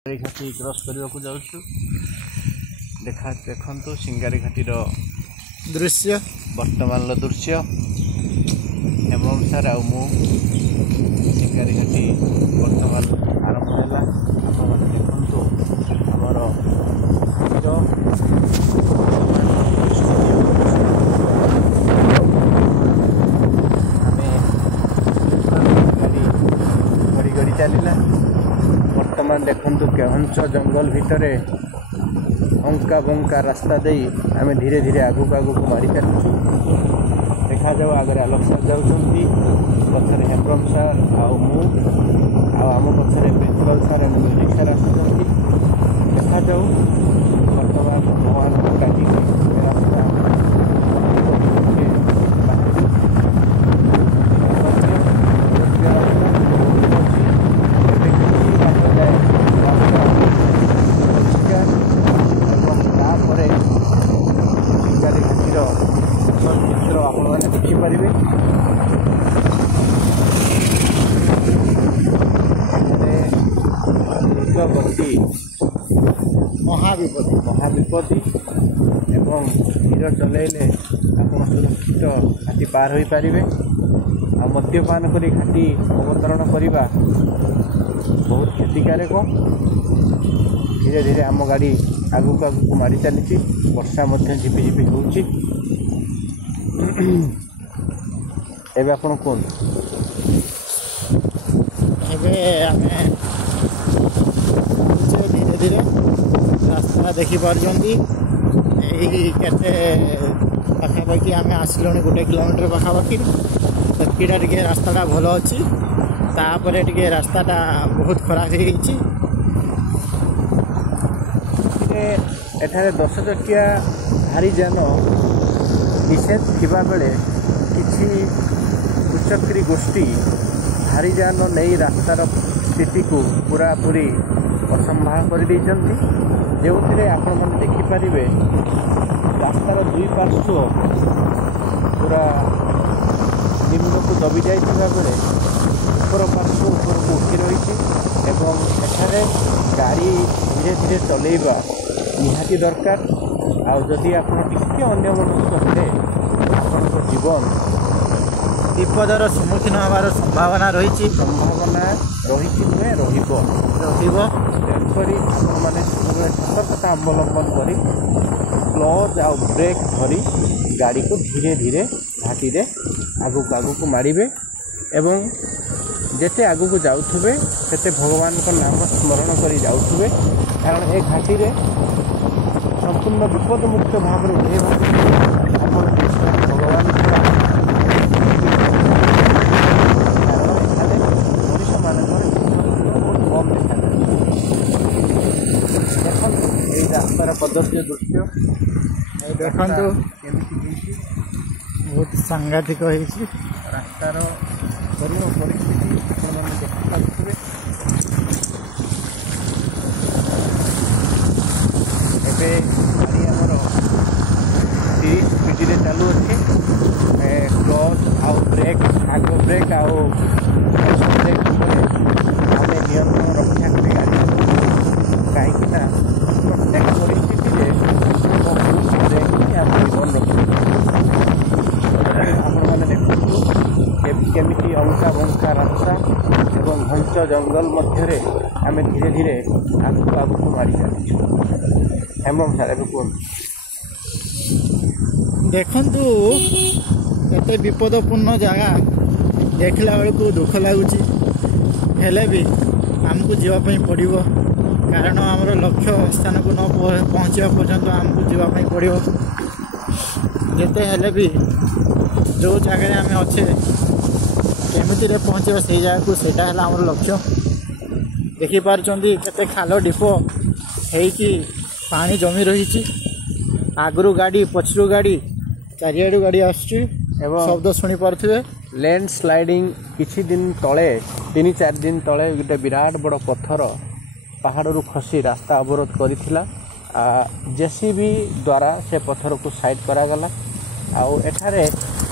घाटी क्रॉस करने को जाऊँ देखु सिंगारी घाटीर दृश्य वर्तमान दृश्य एवं सार मु सिंगारी घाटी वर्तमान आरंभ है देखु आमर गाड़ी गड़ी चलला वर्तमान देखु केहंच जंगल भितर अंका बंका रास्ता दे आम धीरे धीरे आगक आगक मारी चलुँ देखा जाओ आगे आलोक सार जाऊँगी पछरे हेम्ब्रम सार आम पछरे प्रिंसिपल सार एंड म्यूजिक सार आसुँच देखा जाओ वर्तमान भगवान डाक रास्ता चित्र आपने देखिपारे द्रुतगति महाविपत्ति एवं धीर चलैले आप सुरक्षित घाटी पार हो पारे आ मद्यपान कर घाटी अवतरण करने बहुत क्षतिकारक धीरे धीरे आम गाड़ी आगक आगक मारी चली वर्षा झिपिझिपि होउछि एबे आपण कोन धीरे धीरे रास्ता देखी पार्टी पाखापाखि आम आसलु 1 किलोमीटर पाखापाखि सेटा टे रास्ता भल अच्छी तापर टे रास्ता बहुत खराब एठारे 10 चकिया भारी जान निषेध थिबा बेले किछि कुचक्री गोष्ठी भारी जान नहीं रास्तार स्थिति को पूरा पूरी असंभाल कर देइचंती जो आपण मन देखिपारे रास्तार दुई पार्श्व पूरा निम्न को दबी जाइथिबा बेले ऊपर पार्श्व ऊपर को उठी रही एवं एठारे गाड़ी धीरे धीरे चलेबा निहाती दरकार आदि आप अन्यमनस्क हेले आपन जीवन विपदर सम्मुखीन हमार संभावना रही नुहे तेणुक मैंने सतर्कता अवलंबन कर क्लच आ ब्रेक धरी गाड़ी को धीरे धीरे घाटी रे आगक आगक मारे एवं जेते आगक जाऊे से भगवान का नाम स्मरण कर जाऊे कारण ए घाटी रे संपूर्ण विपद मुक्त भाव में भगवान मनुष्य मान बहुत कम देखा देखते रास्तार कदर्य दृश्य देखु बहुत सांघातिक रास्तार परिस्थिति देखिए गाड़ी आमर 30 स्पीड चालू अच्छे क्लच आउ ब्रेक आग ब्रेक आउ ब्रेक आम नियंत्रण रक्षा कर गाड़ी कहीं प्रत्येक परिस्थिति बहुत ब्रेक ही आम जीवन रखी आपण मैंने केमिटी अंका बंका रास्ता एवं घंच जंगल मध्य आम धीरे धीरे आगक आगक मारी चलु हेमम सारे कौन देखु एत विपदपूर्ण जगह देखला बेलू दुख लगुच भी आमको जीवाई पड़ो कारण आमर लक्ष्य स्थान को न पहुँचा पर्यंत आमको जीवाई पड़ो जिते हेले भी जो जगह आम अच्छे केमिति पहुँचा से जगह को सेटा है आमर लक्ष्य देखिपार केते खाल डिपो है पानी जमी रही आगु गाड़ी पछरू गाड़ी चारिआडू गाड़ी आसुची शब्द शुणी पारे लैंड स्लाइडिंग किछि दिन तले 3-4 दिन तले गोटे विराट बड़ पत्थर पहाड़ खसी रास्ता अवरोध करिथिला जेसीबी द्वारा से पत्थर को साइड करागला आउ एठारे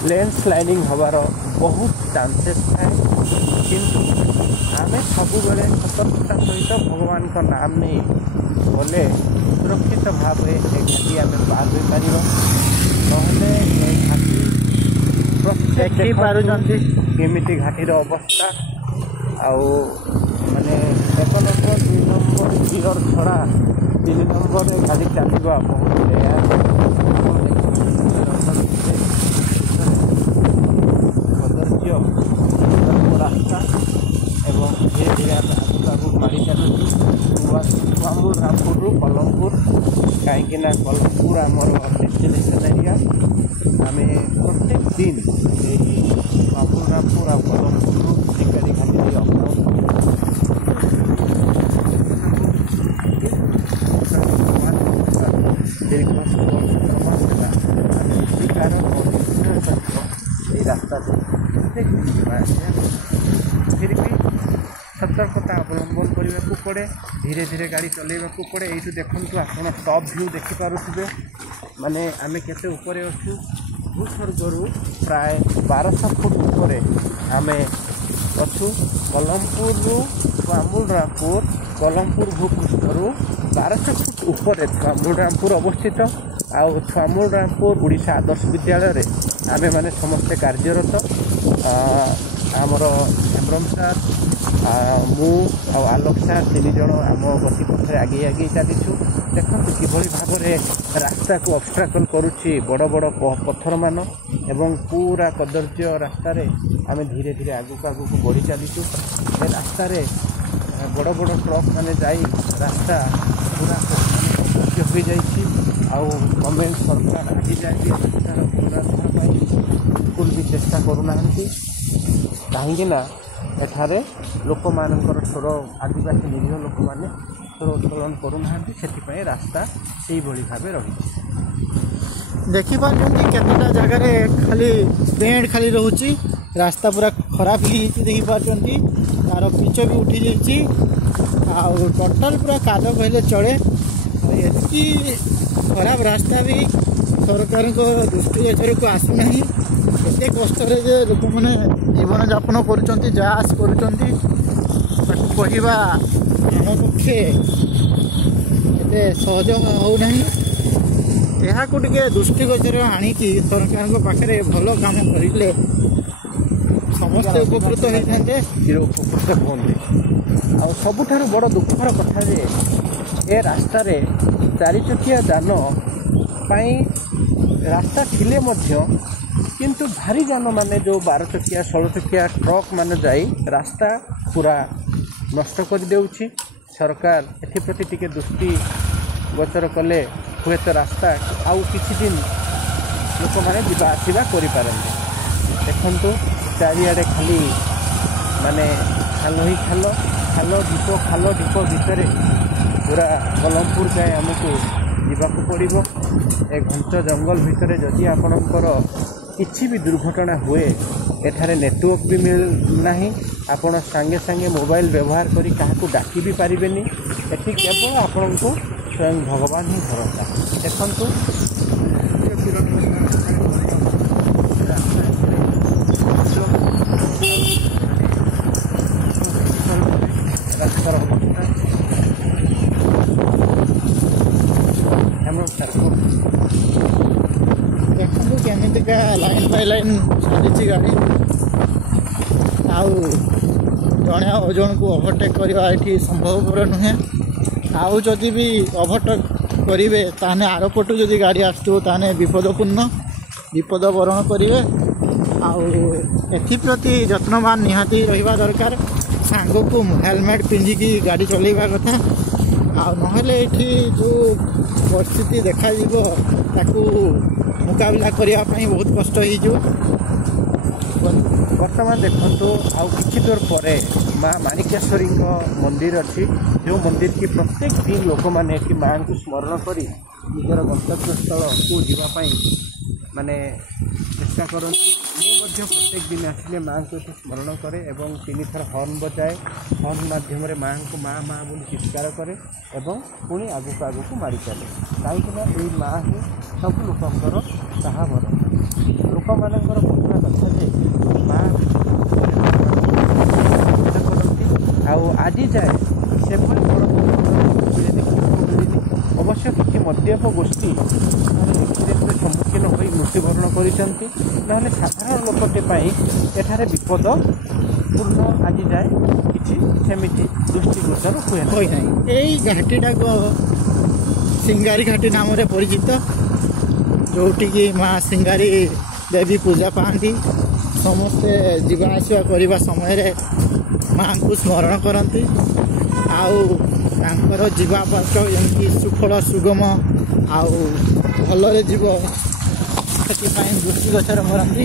लैंड स्लाइडिंग हबार बहुत चांसेस थाए किंतु आमे सबुबले सतर्कता सहित भगवान का नाम नहीं बोले सुरक्षित भाव ए घाटी आम पार हो पार नहले घाटी प्रत्येक केमिति घाटीर अवस्था आउ माने 1 नंबर 2 नंबर गियर छड़ा 3 नंबर गाड़ी चलवा बहुत रास्ता एवं धीरे धीरे आगे मारी चलुँ रामपुर कलमपुर कहीं कलमपुर आमर डेस्टिनेशन एरिया आम प्रत्येक दिन रामपुर और कलमपुर शिकारी घाटी दीर्घ शिकार रास्ता फिर भी सतर्कता अवलंबन करने को पड़े धीरे धीरे गाड़ी चलैवा पड़े यू देखु आप टॉप व्यू देखिपे माने आम केते ऊपर अच्छु भूस्वर्गर प्राय 1200 फुट ऊपर आम अच्छु कलमपुर थुआमूलरामपुर कलमपुर भूपृष्ठर 1200 फुट ऊपर थुआमूलरामपुर अवस्थित आउ थुआमूलरामपुर ओडिशा आदर्श विद्यालय आम मैंने समस्ते कार्यरत आमर हेम्ब्रम सार मु आलोक सार 3 जन आम गति पथ आगे आगे चलीचु देखो किभली भाव में रास्ता को ऑब्स्ट्रकल करुच्ची बड़ बड़ पत्थर मान एवं पूरा कदर्य रास्तार आम धीरे धीरे आगक आगक बढ़ी चलीचु रास्ता बड़ बड़ ट्रक मैंने जाई रास्ता पूरा हो जाए गवर्नमेंट सरकार आज जाए रास्तार पुनरुद्धार बिल्कुल भी चेष्टा करूना कहीं एठारे लोक मानकर स्वर आदिवासी निरीह लोक मैंने स्वर उत्तोलन करूना से रास्ता से भाव रही देखिपार केतटा जगार खाली बेड खाली रोची रास्ता पूरा खराब ही देखिपार तार पिच भी उठी जाइए टोटाल पूरा काद कहले चले एति खराब रास्ता भी सरकार दृष्टि गोचर को आसूना एत कष्ट लोक मैंने जीवन यापन करस कहवा आम पक्षे एत सहज होना यहाँ दृष्टिगोचर आणिकी सरकार पाखे भल काम करें समस्ते उपकृत होते उपकृत हमें आ सबुठारु बड़ दुखर कथा जे ए रास्ता रे 4 चकिया जान पाई रास्ता थिले मध्य किंतु भारी जान माने जो 12 चकिया 16 चकिया ट्रक माने जाई रास्ता पूरा नष्ट कर देउछि सरकार एप्रति टिके दृष्टि गोचर कले हुए तो रास्ता आउ किछि दिन लोक माने जीवा आसिबा करि पारंते देखंतु चारिआडे खाली माने खाल ही खाल खाल ढीप भितर पूरा कलमपुर जाए आमको जीवाकू पड़ो ए घंच जंगल भितर जदि आपणकर किसी भी दुर्घटना हुए एठारे नेटवर्क भी मिलना आपण सांगे सांगे मोबाइल व्यवहार करी काहाकू डाकी भी पारिबेनी एठी केवल आपनको स्वयं भगवान ही भरोसा देखंतु रास्तार अवस्था देखो केमिका लाइन बाय लाइन चली गाड़ी आउ जड़े जन को ओभरटेक करवा ये संभवपर नुहे आउ जदि भी ओभरटेक करेंगे ताने आरपटू जदि गाड़ी आसने विपदपूर्ण विपद बरण करेंगे आप्रति यत्नवान निहाती रहा दरकार सांग को हेलमेट पिंधिकी गाड़ी चलवा कथा आने जो परिस्थिति देखा मुकाबला करने बहुत कष्ट हो बर्तमान देखो आउ किछि दूर पर माँ माणिकेश्वरी मंदिर अच्छी जो मंदिर की प्रत्येक दिन लोक मैंने माँ को स्मरण कर निजर गंतव्य स्थल को जावाई माने चेष्टा करती प्रत्येक दिन आसिले माँ को स्मरण करे एवं 3 थर हर्न बजाए हर्न माध्यम माँ को माँ माँ बोली चित्कार करे एवं पुणी आगक आगक मारी चले कहीं माँ ही सब लोकंर साहा भरोसा लोक मानकर कहना कथा जे माँ करती आज जाए सेभଳି बड़ ଦେଖିବାକୁ ମିଳିନି। ଅବଶ୍ୟ କିଛି ମଦ୍ୟପ ଗୋଷ୍ଠୀ ଏକ୍ସିଡେଣ୍ଟରେ ସମ୍ମୁଖୀନ ହୋଇ ମୃତ୍ୟୁବରଣ କରିଛନ୍ତି, ନହେଲେ ସାଧାରଣ ଲୋକଟେ ପାଇଁ ଏଠାରେ ବିପଦପୂର୍ଣ୍ଣ ଆଜି ଯାଏ କିଛି ସେମିତି ଦୃଷ୍ଟିଗୋଚର ହୁଏ ହୋଇନାହିଁ। ଏଇ ଘାଟିଟାକୁ ସିଙ୍ଗାରୀ ଘାଟି ନାମରେ ପରିଚିତ, ଯେଉଁଠିକି ମା ସିଙ୍ଗାରୀ ଦେବୀ ପୂଜା ପାଆନ୍ତି। ସମସ୍ତେ ଯିବା ଆସିବା କରିବା ସମୟରେ ମାଙ୍କୁ ସ୍ମରଣ କରନ୍ତି, ଆଉ ତାଙ୍କର ଯିବା ବାଟ ଯେମିତି ସୁଫଳ ସୁଗମ ଆଉ ଭଲରେ ଯିବ ସେଥିପାଇଁ ଦୃଷ୍ଟିଗୋଚର କରନ୍ତି।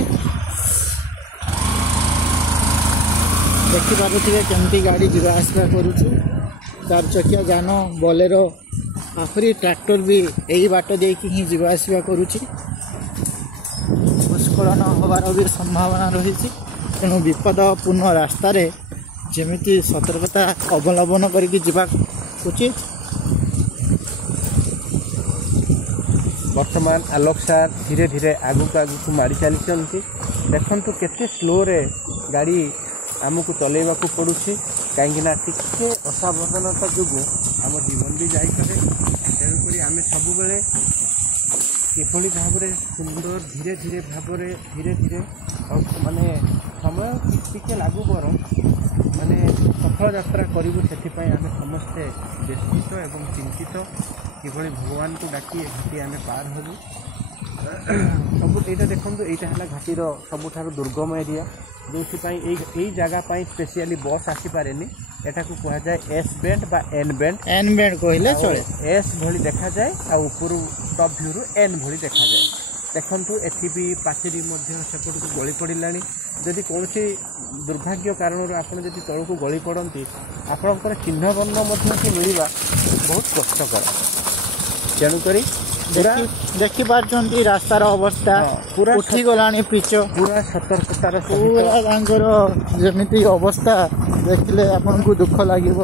ଦେଖିପାରୁଥିବେ କେମିତି ଗାଡ଼ି ଯିବା ଆସିବା କରୁଛୁ। 4 ଚକିଆ ଯାନ, ବୋଲେରୋ, ଆହୁରି ଟ୍ରାକ୍ଟର ବି ଏଇ ବାଟ ଦେଇକି ହିଁ ଯିବା ଆସିବା କରୁଛି। ଭୂସ୍ଖଳନ ହେବାର ବି ସମ୍ଭାବନା ରହିଛି, ତେଣୁ ବିପଦପୂର୍ଣ୍ଣ ରାସ୍ତାରେ ଯେମିତି ସତର୍କତା ଅବଲମ୍ବନ କରିକି ଯିବା ଉଚିତ। ବର୍ତ୍ତମାନ ଆଲୋକ ସାର୍ ଧୀରେ ଧୀରେ ଆଗକୁ ମାଡ଼ି ଚାଲିଛନ୍ତି। ଦେଖନ୍ତୁ କେତେ ସ୍ଲୋରେ ଗାଡ଼ି ଆମକୁ ଚଲେଇବାକୁ ପଡ଼ୁଛି, କାହିଁକିନା ଟିକେ ଅସାବଧାନତା ଯୋଗୁଁ ଆମ ଜୀବନ ବି ଯାଇପାରେ। ତେଣୁକରି ଆମେ ସବୁବେଳେ କିଭଳି ଭାବରେ ସୁନ୍ଦର ଧୀରେ ଧୀରେ ମାନେ ସମୟ ଟିକେ ଲାଗୁ ବରଂ ମାନେ ସଫଳ ଯାତ୍ରା କରିବୁ, ସେଥିପାଇଁ ଆମେ ସମସ୍ତେ ବ୍ୟସ୍ତ ଏବଂ ଚିନ୍ତିତ। କିଭଳି ଭଗବାନଙ୍କୁ ଡାକି ଏ ଘାଟି ଆମେ ପାର ହେବୁ। ସବୁ ଏଇଟା ଦେଖନ୍ତୁ, ଏଇଟା ହେଲା ଘାଟିର ସବୁଠାରୁ ଦୁର୍ଗମ ଏରିଆ, ଯେଉଁଥିପାଇଁ ଏଇ ଜାଗା ପାଇଁ ସ୍ପେସିଆଲି ବସ୍ ଆସିପାରେନି। ଏଟାକୁ କୁହାଯାଏ ଏସ୍ ବେଣ୍ଡ ବା ଏନ୍ ବେଣ୍ଡ କହିଲେ ଚଳେ। ଏସ୍ ଭଳି ଦେଖାଯାଏ ଆଉ ଉପରୁ ଟପ୍ ଭ୍ୟୁରୁ ଏନ୍ ଭଳି ଦେଖାଯାଏ। ଦେଖନ୍ତୁ ଏଠି ବି ପାଚେରୀ ମଧ୍ୟ ସେପଟକୁ ଗଳି ପଡ଼ିଲାଣି। ଯଦି କୌଣସି ଦୁର୍ଭାଗ୍ୟ କାରଣରୁ ଆପଣ ଯଦି ତଳକୁ ଗଳି ପଡ଼ନ୍ତି, ଆପଣଙ୍କର ଚିହ୍ନବର୍ଣ୍ଣ ମଧ୍ୟ ମିଳିବା ବହୁତ କଷ୍ଟକର। ତେଣୁକରି ଦେଖିପାରୁଛନ୍ତି ରାସ୍ତାର ଅବସ୍ଥା ପୁରା ଉଠିଗଲାଣି, ପିଚ ପୁରା ସତର୍କତାର ପୁରା ତାଙ୍କର ଯେମିତି ଅବସ୍ଥା ଦେଖିଲେ ଆପଣଙ୍କୁ ଦୁଃଖ ଲାଗିବ।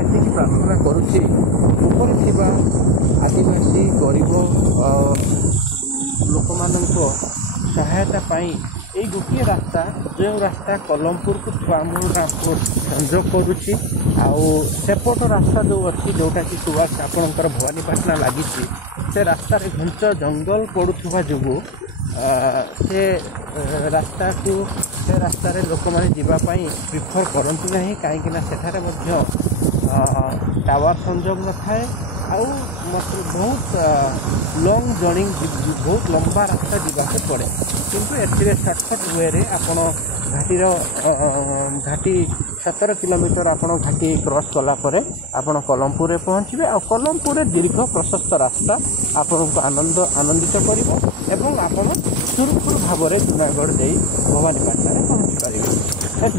ଏତିକି ପ୍ରାର୍ଥନା କରୁଛି, ଉପରେ ଥିବା ଆଦିବାସୀ ଗରିବ ଲୋକମାନଙ୍କ ସହାୟତା ପାଇଁ ଏଇ ଗୋଟିଏ ରାସ୍ତା, ଯେଉଁ ରାସ୍ତା କଲମପୁରକୁ ଥୁଆମୂଳ ସଂଯୋଗ କରୁଛି, ଆଉ ସେପଟ ରାସ୍ତା ଯେଉଁ ଅଛି ଯେଉଁଟାକି ଟୁୱାର୍ଡସ୍ ଆପଣଙ୍କର ଭବାନୀପାଟଣା ଲାଗିଛି, ସେ ରାସ୍ତାରେ ଘଞ୍ଚ ଜଙ୍ଗଲ ପଡ଼ୁଥିବା ଯୋଗୁଁ ସେ ରାସ୍ତାରେ ଲୋକମାନେ ଯିବା ପାଇଁ ପ୍ରିଫର କରନ୍ତି ନାହିଁ, କାହିଁକିନା ସେଠାରେ ମଧ୍ୟ ଟାୱାର ସଂଯୋଗ ନଥାଏ ଆଉ ବହୁତ ଲଙ୍ଗ ଜର୍ଣ୍ଣିଂ, ବହୁତ ଲମ୍ବା ରାସ୍ତା ଯିବାକୁ ପଡ଼େ। କିନ୍ତୁ ଏଥିରେ ସର୍ଟକଟ୍ ୱେରେ ଆପଣ ଘାଟି 17 କିଲୋମିଟର ଆପଣ ଘାଟି କ୍ରସ୍ କଲା ପରେ ଆପଣ କଲମପୁରରେ ପହଞ୍ଚିବେ, ଆଉ କଲମପୁରରେ ଦୀର୍ଘ ପ୍ରଶସ୍ତ ରାସ୍ତା ଆପଣଙ୍କୁ ଆନନ୍ଦିତ କରିବ ଏବଂ ଆପଣ ସୁରୁଖୁରୁ ଭାବରେ ଜୁନାଗଡ଼ ଦେଇ ଭବାନୀପାଟଣାରେ ପହଞ୍ଚି ପାରିବେ,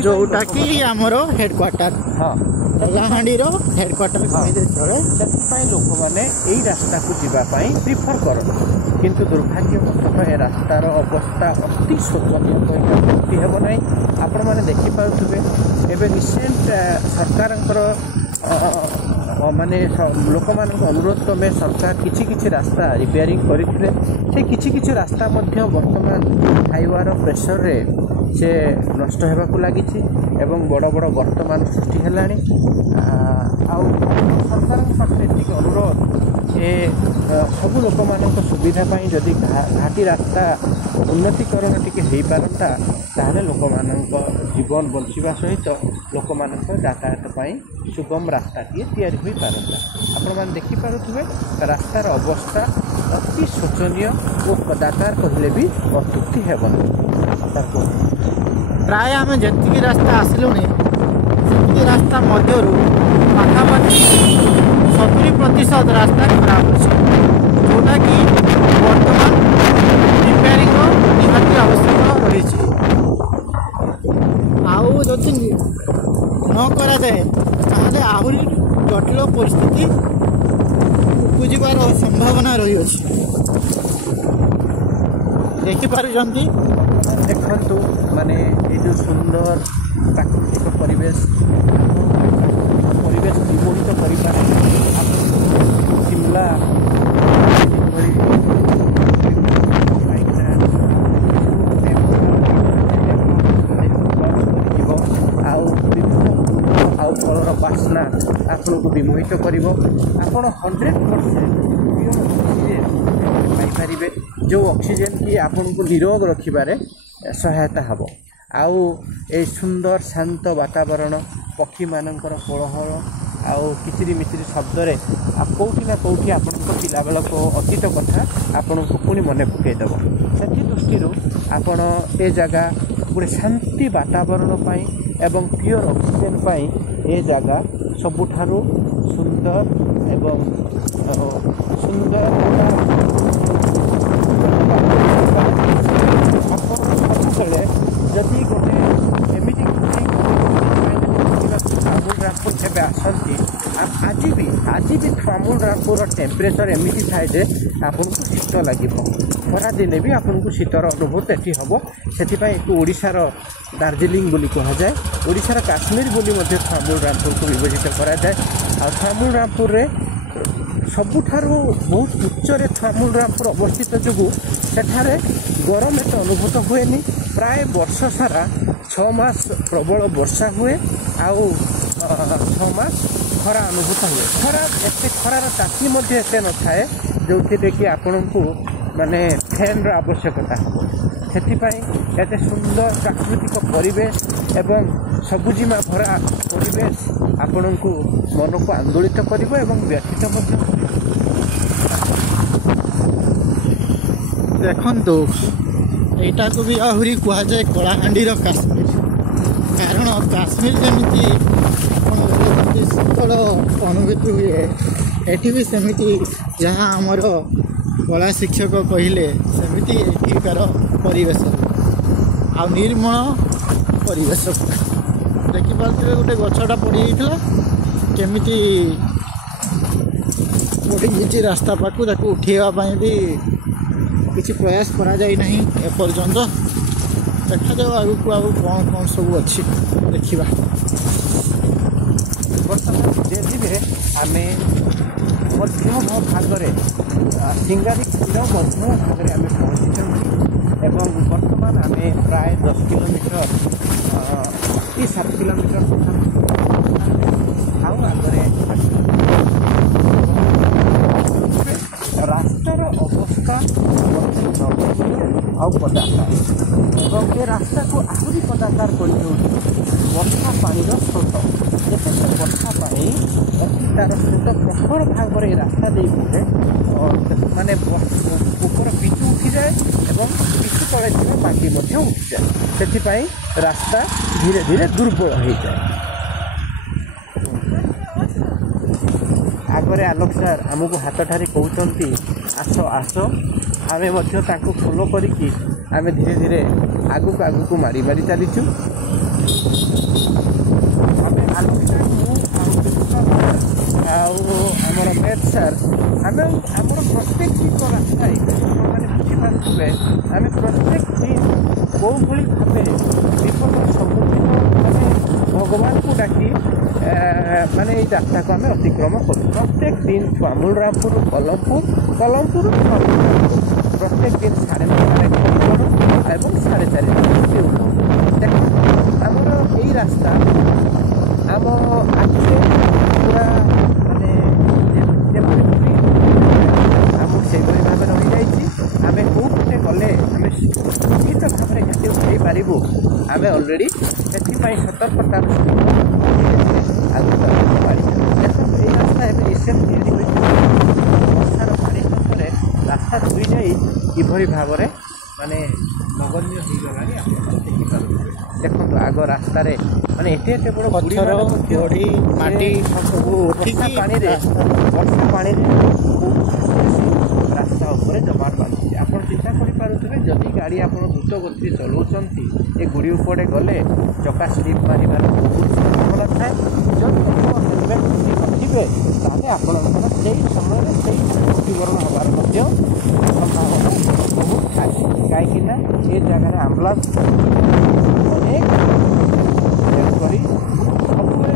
ଯେଉଁଟାକି ଆମର ହେଡ଼କ୍ୱାର୍ଟର। ହଁ, କଳାହାଣ୍ଡିର ହେଡ଼କ୍ୱାର୍ଟର କହିଲେ ଚଳେ। ସେଥିପାଇଁ ଲୋକମାନେ ଏଇ ରାସ୍ତାକୁ ଯିବା ପାଇଁ ପ୍ରିଫର କରନ୍ତି। କିନ୍ତୁ ଦୁର୍ଭାଗ୍ୟବଶତଃ ଏ ରାସ୍ତାର ଅବସ୍ଥା ଅତି ଶୋଚନୀୟ କହିଲେ ଅତ୍ୟୁକ୍ତି ହେବ ନାହିଁ। ଆପଣମାନେ ଦେଖିପାରୁଥିବେ ଏବେ ରିସେଣ୍ଟ ସରକାରଙ୍କର ମାନେ ଲୋକମାନଙ୍କ ଅନୁରୋଧ କ୍ରମେ ସରକାର କିଛି ରାସ୍ତା ରିପେୟାରିଂ କରିଥିଲେ। ସେ କିଛି ରାସ୍ତା ମଧ୍ୟ ବର୍ତ୍ତମାନ ଖାଇବାର ପ୍ରେସରରେ ସେ ନଷ୍ଟ ହେବାକୁ ଲାଗିଛି ଏବଂ ବଡ଼ ବଡ଼ ବର୍ତ୍ତମାନ ସୃଷ୍ଟି ହେଲାଣି। ଆଉ ସରକାରଙ୍କ ପାଖରେ ଏତିକି ଅନୁରୋଧ, ସବୁ ଲୋକମାନଙ୍କ ସୁବିଧା ପାଇଁ ଯଦି ଘାଟି ରାସ୍ତା ଉନ୍ନତିକରଣ ଟିକେ ହେଇପାରନ୍ତା, ତାହେଲେ ଲୋକମାନଙ୍କ ଜୀବନ ବଞ୍ଚିବା ସହିତ ଲୋକମାନଙ୍କ ଯାତାୟାତ ପାଇଁ ସୁଗମ ରାସ୍ତାଟିଏ ତିଆରି ହୋଇପାରନ୍ତା। ଆପଣମାନେ ଦେଖିପାରୁଥିବେ ରାସ୍ତାର ଅବସ୍ଥା ଅତି ଶୋଚନୀୟ ଓ କଦାକାର କହିଲେ ବି ଅତ୍ୟୁକ୍ତି ହେବନି। ପ୍ରାୟ ଆମେ ଯେତିକି ରାସ୍ତା ଆସିଲୁଣି ସେତିକି ରାସ୍ତା ମଧ୍ୟରୁ ପାଖାପାଖି 70% ରାସ୍ତା ଖରାପ ଅଛି, ଯେଉଁଟାକି ବର୍ତ୍ତମାନ ରିପେୟାରିଂର ନିହାତି ଆବଶ୍ୟକ ରହିଛି। ଆଉ ଯଦି ନ କରାଯାଏ ତାହେଲେ ଆହୁରି ଜଟିଳ ପରିସ୍ଥିତି ଉପୁଜିବାର ସମ୍ଭାବନା ରହିଅଛି। ଦେଖିପାରୁଛନ୍ତି, ଦେଖନ୍ତୁ ମାନେ ଏ ଯେଉଁ ସୁନ୍ଦର ପ୍ରାକୃତିକ ପରିବେଶ ବିମୋହିତ କରିପାରେ। ଶିମଲା ଭଳି ବାସ୍ନା ଆପଣଙ୍କୁ ବିମୋହିତ କରିବ। ଆପଣ 100% ପିଓର ଅକ୍ସିଜେନ୍ ପାଇପାରିବେ, ଯେଉଁ ଅକ୍ସିଜେନ୍ କି ଆପଣଙ୍କୁ ନିରୋଗ ରଖିବାରେ ସହାୟତା ହେବ। ଆଉ এই ସୁନ୍ଦର ଶାନ୍ତ ବାତାବରଣ, ପକ୍ଷୀମାନଙ୍କର କୋଳାହଳ ଆଉ କିଚିରି ମିଚିରି ଶବ୍ଦରେ କେଉଁଠି ନା କେଉଁଠି ଆପଣଙ୍କ ପିଲାବେଳ ଅତୀତ କଥା ଆପଣଙ୍କୁ ପୁଣି ମନେ ପକାଇଦେବ। ସେଥି ଦୃଷ୍ଟିରୁ ଆପଣ ଏ ଜାଗା ଗୋଟେ ଶାନ୍ତି ବାତାବରଣ ପାଇଁ ଏବଂ ପିଓର ଅକ୍ସିଜେନ୍ ପାଇଁ ଏ ଜାଗା ସବୁଠାରୁ ସୁନ୍ଦର ଏବଂ ସୁନ୍ଦର ଆପଣ ସବୁବେଳେ ଯଦି ଗୋଟେ ଏମିତି ଥ୍ୱାମୁଲରାମପୁର କେବେ ଆସନ୍ତି, ଆଜି ବି ଥ୍ୱାମୁଲରାମପୁରର ଟେମ୍ପରେଚର ଏମିତି ଥାଏ ଯେ ଆପଣଙ୍କୁ ଶୀତ ଲାଗିବ। ଖରାଦିନେ ବି ଆପଣଙ୍କୁ ଶୀତର ଅନୁଭୂତ ଏଠି ହେବ। ସେଥିପାଇଁ ଏକୁ ଓଡ଼ିଶାର ଦାର୍ଜିଲିଂ ବୋଲି କୁହାଯାଏ। ଓଡ଼ିଶାର କାଶ୍ମୀର ବୋଲି ମଧ୍ୟ ଥ୍ୱାମୁଲରାମପୁରକୁ ବିବେଚିତ କରାଯାଏ। ଆଉ ଥ୍ୱାମୁଲରାମପୁରରେ ସବୁଠାରୁ ବହୁତ ଉଚ୍ଚରେ ଥ୍ୱାମୁଲରାମପୁର ଅବସ୍ଥିତ ଯୋଗୁଁ ସେଠାରେ ଗରମ ଏତେ ଅନୁଭୂତ ହୁଏନି। ପ୍ରାୟ ବର୍ଷ ସାରା 6 ମାସ ପ୍ରବଳ ବର୍ଷା ହୁଏ ଆଉ 6 ମାସ ଖରା ଅନୁଭୂତ ହୁଏ। ଖରାର ତାତି ମଧ୍ୟ ଏତେ ନଥାଏ ଯେଉଁଥିରେ କି ଆପଣଙ୍କୁ ମାନେ ଫ୍ୟାନ୍ର ଆବଶ୍ୟକତା ହେବ। ସେଥିପାଇଁ ଏତେ ସୁନ୍ଦର ପ୍ରାକୃତିକ ପରିବେଶ ଏବଂ ସବୁଜିମା ଭରା ପରିବେଶ ଆପଣଙ୍କୁ ମନକୁ ଆନ୍ଦୋଳିତ କରିବ ଏବଂ ବ୍ୟଥିତ ମଧ୍ୟ କରିବ। ଦେଖନ୍ତୁ, ଏଇଟାକୁ ବି ଆହୁରି କୁହାଯାଏ କଳାହାଣ୍ଡିର କାଶ୍ମୀର। କାରଣ କାଶ୍ମୀର ଯେମିତି ଆପଣଙ୍କୁ ଶୀତଳ ଅନୁଭୂତି ହୁଏ, ଏଠି ବି ସେମିତି ଯାହା ଆମର କଳା ଶିକ୍ଷକ କହିଲେ ସେମିତି ଏଠିକାର ପରିବେଶ ଆଉ ନିର୍ମଳ ପରିବେଶ। ଦେଖିପାରୁଥିବେ ଗୋଟେ ଗଛଟା ପଡ଼ିଯାଇଥିଲା କେମିତି ପଡ଼ିଯାଇଛି ରାସ୍ତା ପାଖକୁ, ତାକୁ ଉଠାଇବା ପାଇଁ ବି କିଛି ପ୍ରୟାସ କରାଯାଇ ନାହିଁ ଏପର୍ଯ୍ୟନ୍ତ। ଦେଖାଯାଉ ଆଗକୁ ଆଉ କ'ଣ ସବୁ ଅଛି ଦେଖିବା। ବର୍ତ୍ତମାନ ଧୀରେ ଆମେ ମଧ୍ୟମ ଭାଗରେ ସିଙ୍ଗାରୀର ମଧ୍ୟମ ଭାଗରେ ଆମେ ପହଞ୍ଚିଛନ୍ତି ଏବଂ ବର୍ତ୍ତମାନ ଆମେ ପ୍ରାୟ 10 କିଲୋମିଟର କି 7 କିଲୋମିଟର ଆଉ ଆଗରେ ରାସ୍ତାର ଅବସ୍ଥା ଆଉ କଦାକାର ଏବଂ ଏ ରାସ୍ତାକୁ ଆହୁରି କଦାକାର କରିଦେଉଛି ବର୍ଷା ପାଣିର ସ୍ରୋତ। ଯେତେବେଳେ ବର୍ଷା ପାଣି ଏଠି ତା'ର ସ୍ରୋତ ପ୍ରବଳ ଭାବରେ ଏ ରାସ୍ତା ଦେଇଥିଲେ ମାନେ ଉପର ପିଚୁ ଉଠିଯାଏ ଏବଂ ପିଚୁ ତଳେ ଥିବା ମାଟି ମଧ୍ୟ ଉଠିଯାଏ। ସେଥିପାଇଁ ରାସ୍ତା ଧୀରେ ଧୀରେ ଦୁର୍ବଳ ହୋଇଯାଏ। ଆଗରେ ଆଲୋକ ସାର୍ ଆମକୁ ହାତଠାରି କହୁଛନ୍ତି ଆସ। ଆମେ ମଧ୍ୟ ତାଙ୍କୁ ଫଲୋ କରିକି ଆମେ ଧୀରେ ଧୀରେ ଆଗକୁ ମାରି ଚାଲିଛୁ। ଆମେ ଆଲୋକ ସାର୍, ମୁଁ ଆଉ ଆମର ମେଥ୍ ସାର୍, ଆମେ ଆମର ପ୍ରତ୍ୟେକ ଦିନ ରାସ୍ତାରେ ମାନେ ବୁଝିପାରୁଥିବେ ଆମେ ପ୍ରତ୍ୟେକ ଦିନ କେଉଁଭଳି ଭାବେ ବିପଦର ସମ୍ମୁଖୀନ ଆମେ ଭଗବାନଙ୍କୁ ଡାକି ମାନେ ଏଇ ରାସ୍ତାକୁ ଆମେ ଅତିକ୍ରମ କରୁ। ପ୍ରତ୍ୟେକ ଦିନ ଥ୍ୱାମୁଲରାମପୁର କଲମପୁର ପ୍ରତ୍ୟେକ ଦିନ 9:30 କରୁ ଏବଂ 4:30 ଉଠୁ। ଦେଖନ୍ତୁ ଆମର ଏଇ ରାସ୍ତା ଆମ ଆଖିରେ ପୁରା ମାନେ ଯେପରି ଆମକୁ ସେଇଭଳି ଭାବେ ରହିଯାଇଛି। ଆମେ କେଉଁପଟେ ଗଲେ ଆମେ ନିଶ୍ଚିତ ଭାବରେ ଯେତେ ଉଠେଇ ପାରିବୁ ଆମେ ଅଲରେଡ଼ି ସେଥିପାଇଁ ସତର୍କତାର ଆଗକୁ ପାରିବୁ। ଦେଖନ୍ତୁ ଏଇ ରାସ୍ତା ଏବେ ରିସେଣ୍ଟ ତିଆରି ହୋଇଛି। ବର୍ଷାର ପାଣି ସ୍ରୋତରେ ରାସ୍ତା ଧୋଇ ଯାଇ କିଭଳି ଭାବରେ ମାନେ ନଗଣ୍ୟ ହୋଇଗଲାଣି ଆପଣ ଦେଖିପାରୁଥିବେ। ଦେଖନ୍ତୁ ଆଗ ରାସ୍ତାରେ ମାନେ ଏତେ ବଡ଼ ପଥର ଗୋଡ଼ି ମାଟି ସବୁ ବର୍ଷା ପାଣିରେ ରାସ୍ତା ଉପରେ ଜମାଟ ବାନ୍ଧୁଛି। ଆପଣ ଚିନ୍ତା କରିପାରୁଥିବେ ଯଦି ଗାଡ଼ି ଆପଣ ଦ୍ରୁତ ଗତିରେ ଚଲାଉଛନ୍ତି ଏ ଗୁଡ଼ି ଉପରେ ଗଲେ ଚକା ସ୍ଲିପ୍ ମାରିବାର ବହୁତ ସମ୍ଭାବନା ଥାଏ। ଯଦି ଆପଣ ହେଲମେଟ୍ ପିନ୍ଧି ନଥିବେ ତାହେଲେ ଆପଣଙ୍କର ସେଇ ସମୟରେ ସେଇ ମୃତ୍ୟୁବରଣ ହେବାର ମଧ୍ୟ ସମ୍ଭାବନା ବହୁତ ଥାଏ। କାହିଁକିନା ଏ ଜାଗାରେ ଆମ୍ବୁଲାନ୍ସ ଅନେକ ତେଣୁକରି ସବୁବେଳେ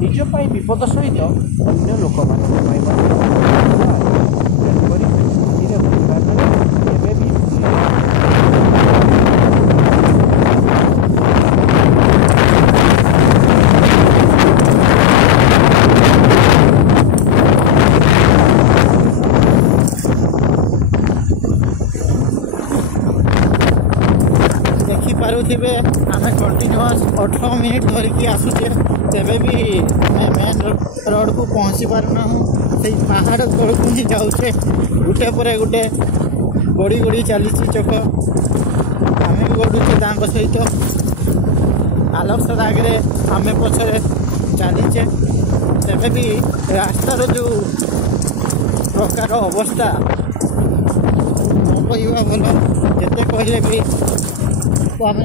ନିଜ ପାଇଁ ବିପଦ ସହିତ ଅନ୍ୟ ଲୋକମାନଙ୍କ ପାଇଁ ମଧ୍ୟ ତେଣୁକରି ଧୀରେ ବୁଲିବା ବେଳେ देखिए आम कंटिन्यूअस 18 मिनिट धरिकी आसुचे तेबे भी मेन रोड को पहुँची पारना से पहाड़ तौक ही जाऊे गोटे पर गोटे गड़ी गड़ी चली चक आम भी गड़ुचे सहित आलोक सर आगे आम पछरे चलीचे तेबे भी रास्तार जो प्रकार अवस्था कहवा भल जिते कहले भी आम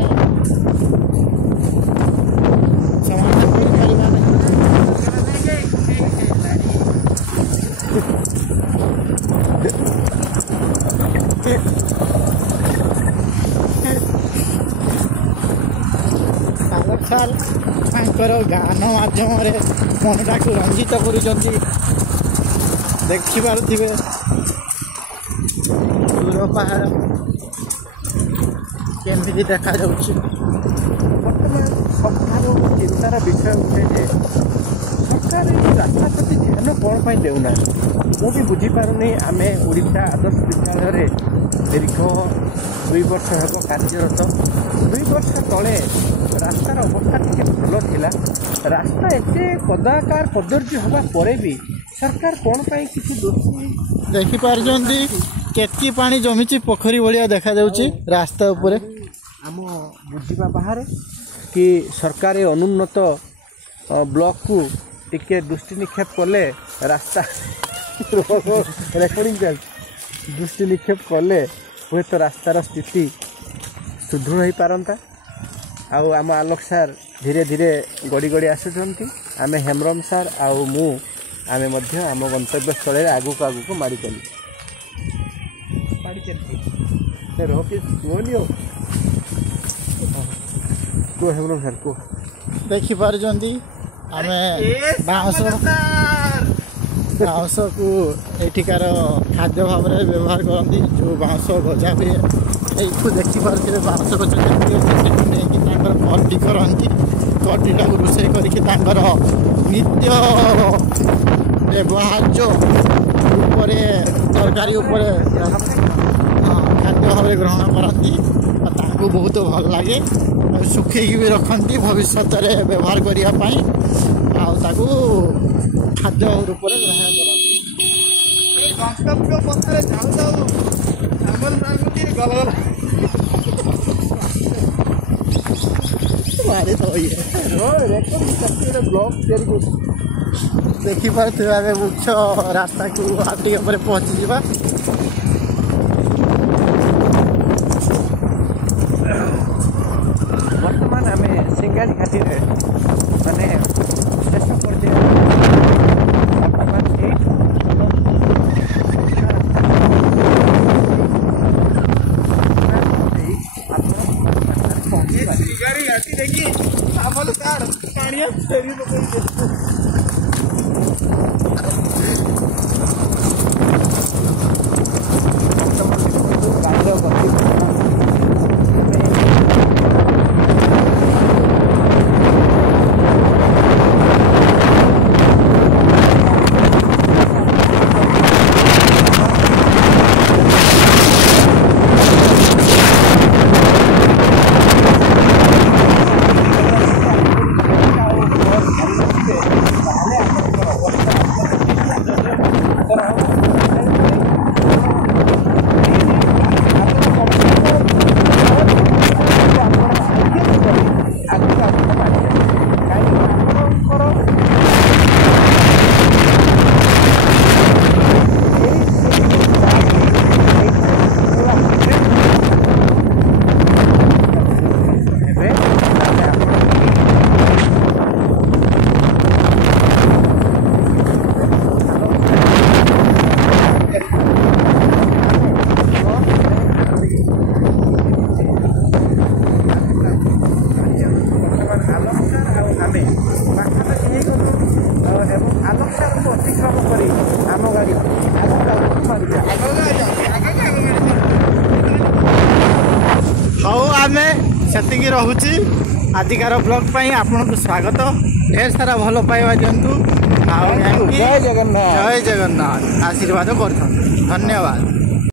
समाधान आलोक सार गान मध्यम मनटा को रंजित कर देखिपे दूर पहाड़ केमती देखा जाऊँ। बर्तमान सबठार चिंतार विषय उठे जे सरकार रास्ता प्रति ध्यान कौन पर देना मुझे बुझीपारूनी आम ओडिशा आदर्श विद्यालय दीर्घ 2 वर्ष हम कार्यरत 2 वर्ष तले रास्तार अवस्था टे भल थिला रास्ता एते कदाकार कदर्य हवा परे भी सरकार कौन पाई किसी दोषी देखिपार केतकी पानी जमी पोखरी भाया देखा जाऊँगी रास्ता उपरे आम बुझा बाहर कि सरकार अनुन्नत ब्लॉक को टिके दृष्टि निक्षेप कले रास्ता रेकर्डिंग चल दृष्टि निक्षेप कले हुए तो रास्तार स्थिति सुदृढ़ हो पारंता आउ आम आलोक सार धीरे धीरे गड़ी गड़ी आसुंट आम हेम्रम सार आउ मु आम आम गंतव्य स्थल आगू को माड़ी चली हेम्रम सार को देखिपार आम बाउंस को एठिकार खाद्य भाव में व्यवहार करती जो बाउंस भजा हुए यू देखिपे बाउंस गजा नहीं कटी करती कटीटा को रोषे कर नित्य व्यवहार्य तरकारी खाद्य भाव में ग्रहण करती बहुत भल लगे सुखी भी रखती भविष्य में व्यवहार करने खाद्य रूप ग्रहण गंतव्य पथरे जाऊ जाऊ देखिपे मुख्य रास्ता को आटे पहुँची जा बर्तमान आम सिंगाली घाटी माने शेष पर्याय सेतिकी रहुची आदिकार ब्लॉग पाई आपनको स्वागत ढेर सारा भल पाइबा दिंतु जय जगन्नाथ आशीर्वाद कर धन्यवाद।